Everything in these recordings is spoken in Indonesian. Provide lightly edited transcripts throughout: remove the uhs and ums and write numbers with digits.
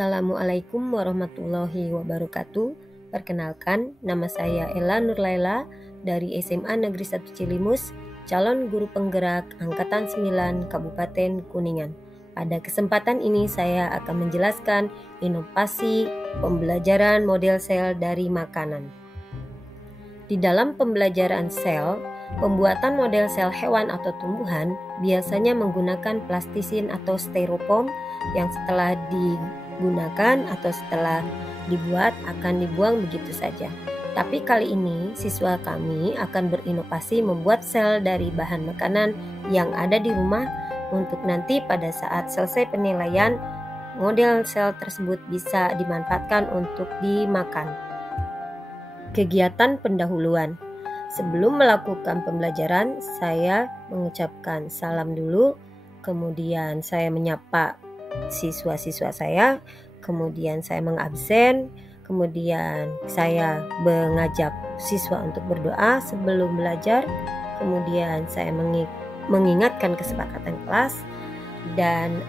Assalamualaikum warahmatullahi wabarakatuh. Perkenalkan, nama saya Ella Nurlaila dari SMA Negeri 1 Cilimus, calon guru penggerak Angkatan 9 Kabupaten Kuningan. Pada kesempatan ini saya akan menjelaskan inovasi pembelajaran model sel dari makanan. Di dalam pembelajaran sel, pembuatan model sel hewan atau tumbuhan biasanya menggunakan plastisin atau styrofoam yang setelah digunakan atau setelah dibuat akan dibuang begitu saja. Tapi kali ini siswa kami akan berinovasi membuat sel dari bahan makanan yang ada di rumah untuk nanti pada saat selesai penilaian model sel tersebut bisa dimanfaatkan untuk dimakan. Kegiatan pendahuluan. Sebelum melakukan pembelajaran, saya mengucapkan salam dulu, kemudian saya menyapa siswa-siswa saya, kemudian saya mengabsen, kemudian saya mengajak siswa untuk berdoa sebelum belajar, kemudian saya mengingatkan kesepakatan kelas, dan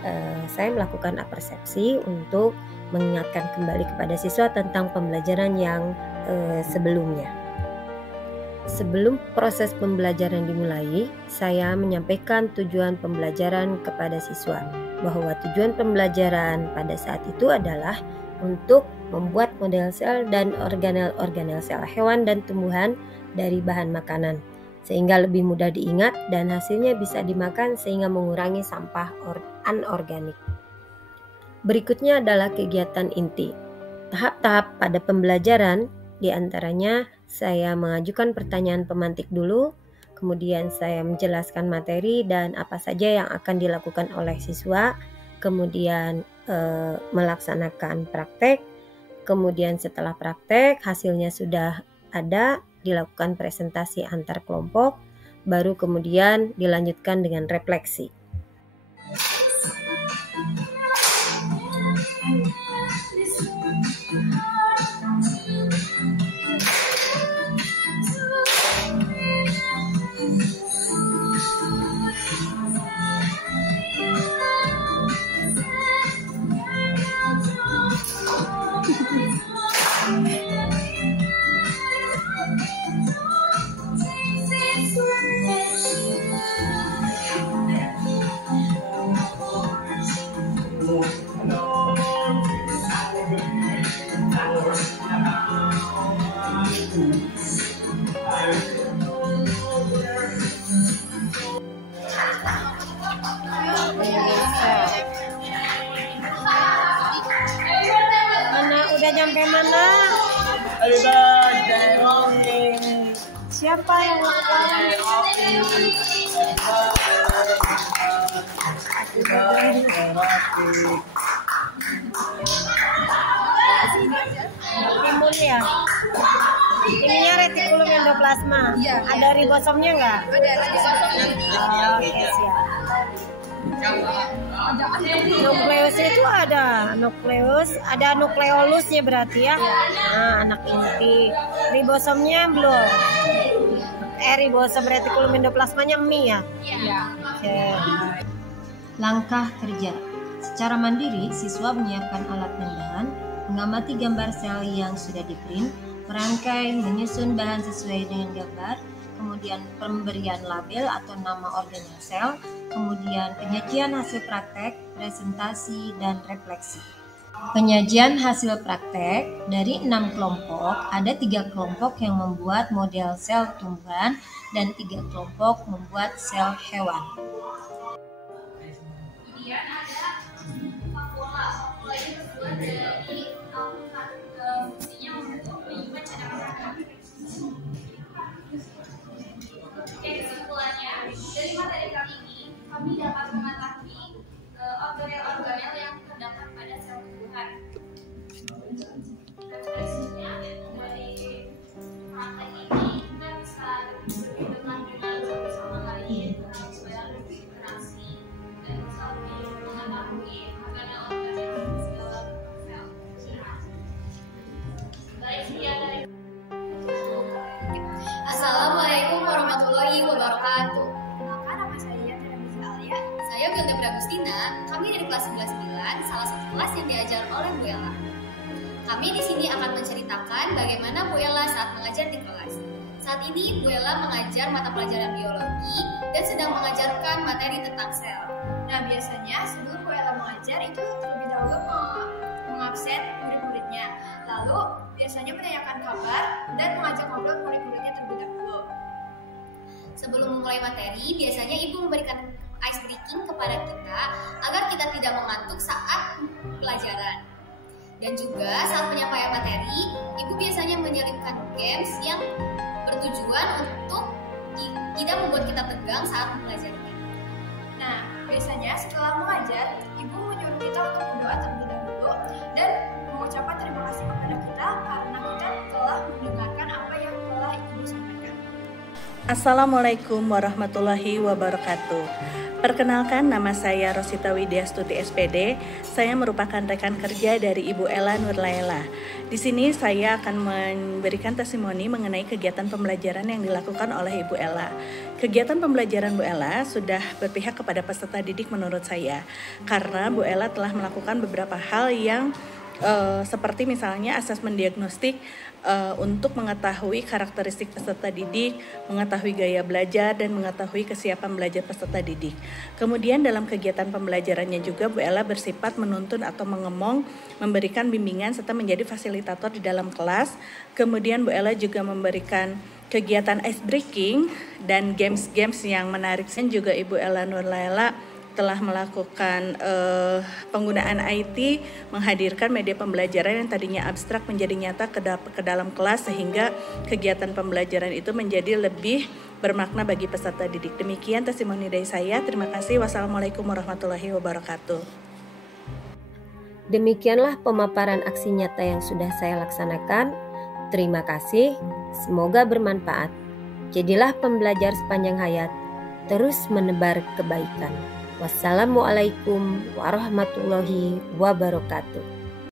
saya melakukan persepsi untuk mengingatkan kembali kepada siswa tentang pembelajaran yang sebelumnya. Sebelum proses pembelajaran dimulai, saya menyampaikan tujuan pembelajaran kepada siswa, bahwa tujuan pembelajaran pada saat itu adalah untuk membuat model sel dan organel-organel sel hewan dan tumbuhan dari bahan makanan, sehingga lebih mudah diingat dan hasilnya bisa dimakan sehingga mengurangi sampah anorganik. Berikutnya adalah kegiatan inti. Tahap-tahap pada pembelajaran, diantaranya saya mengajukan pertanyaan pemantik dulu, kemudian saya menjelaskan materi dan apa saja yang akan dilakukan oleh siswa, kemudian melaksanakan praktek, kemudian setelah praktek hasilnya sudah ada, dilakukan presentasi antar kelompok, baru kemudian dilanjutkan dengan refleksi. Udah nyampe mana? Siapa yang timbul ya? Ininya retikulum endoplasma. Iya. Ada ribosomnya nggak? Ada ribosomnya. Oke, siap. Nukleus itu ada nukleolusnya berarti ya. Nah, anak inti. Ribosomnya belum. Ribosom retikulum endoplasmanya mie ya. Iya. Oke. Langkah kerja. Secara mandiri, siswa menyiapkan alat pendahan, mengamati gambar sel yang sudah di-print, merangkai, menyusun bahan sesuai dengan gambar, kemudian pemberian label atau nama organel sel, kemudian penyajian hasil praktek, presentasi, dan refleksi. Penyajian hasil praktek dari 6 kelompok, ada 3 kelompok yang membuat model sel tumbuhan dan 3 kelompok membuat sel hewan. Kemudian ada bola ini terbuat dari fungsinya untuk menyimpan cadangan. Oke, kesimpulannya dari materi kali ini kami dapat mengetahui organel-organel yang terdapat pada sel tumbuhan. Refleksinya dari praktek ini kita bisa berhubungan dengan satu sama lain supaya lebih berinteraksi dan bisa lebih mengetahui organel-organel dalam sel. Agustina, kami dari kelas 99, salah satu kelas yang diajar oleh Bu Ella. Kami di sini akan menceritakan bagaimana Bu Ella saat mengajar di kelas. Saat ini Bu Ella mengajar mata pelajaran biologi dan sedang mengajarkan materi tentang sel. Nah, biasanya sebelum Bu Ella mengajar itu terlebih dahulu mengabsen murid-muridnya. Lalu biasanya menanyakan kabar dan mengajak ngobrol murid-muridnya terlebih dahulu. Sebelum memulai materi, biasanya Ibu memberikan ice breaking kepada kita agar kita tidak mengantuk saat pelajaran. Dan juga saat penyampaian materi, Ibu biasanya menyelipkan games yang bertujuan untuk tidak membuat kita tegang saat mempelajarinya. Nah, biasanya setelah mengajar, Ibu menyuruh kita untuk berdoa terlebih dahulu dan mengucapkan terima kasih kepada kita karena kita telah mendengarkan apa yang telah Ibu sampaikan. Assalamualaikum warahmatullahi wabarakatuh. Perkenalkan, nama saya Rosita Widyastuti SPD. Saya merupakan rekan kerja dari Ibu Ella Nurlaela. Di sini saya akan memberikan testimoni mengenai kegiatan pembelajaran yang dilakukan oleh Ibu Ella. Kegiatan pembelajaran Bu Ella sudah berpihak kepada peserta didik menurut saya, karena Bu Ella telah melakukan beberapa hal yang seperti misalnya asesmen diagnostik untuk mengetahui karakteristik peserta didik, mengetahui gaya belajar, dan mengetahui kesiapan belajar peserta didik. Kemudian dalam kegiatan pembelajarannya juga Bu Ella bersifat menuntun atau mengemong, memberikan bimbingan, serta menjadi fasilitator di dalam kelas. Kemudian Bu Ella juga memberikan kegiatan ice breaking dan games-games yang menarik. Dan juga Ibu Ella Nurlaela telah melakukan penggunaan IT, menghadirkan media pembelajaran yang tadinya abstrak menjadi nyata ke dalam kelas, sehingga kegiatan pembelajaran itu menjadi lebih bermakna bagi peserta didik. Demikian testimoni dari saya. Terima kasih. Wassalamualaikum warahmatullahi wabarakatuh. Demikianlah pemaparan aksi nyata yang sudah saya laksanakan. Terima kasih. Semoga bermanfaat. Jadilah pembelajar sepanjang hayat, terus menebar kebaikan. Wassalamualaikum warahmatullahi wabarakatuh.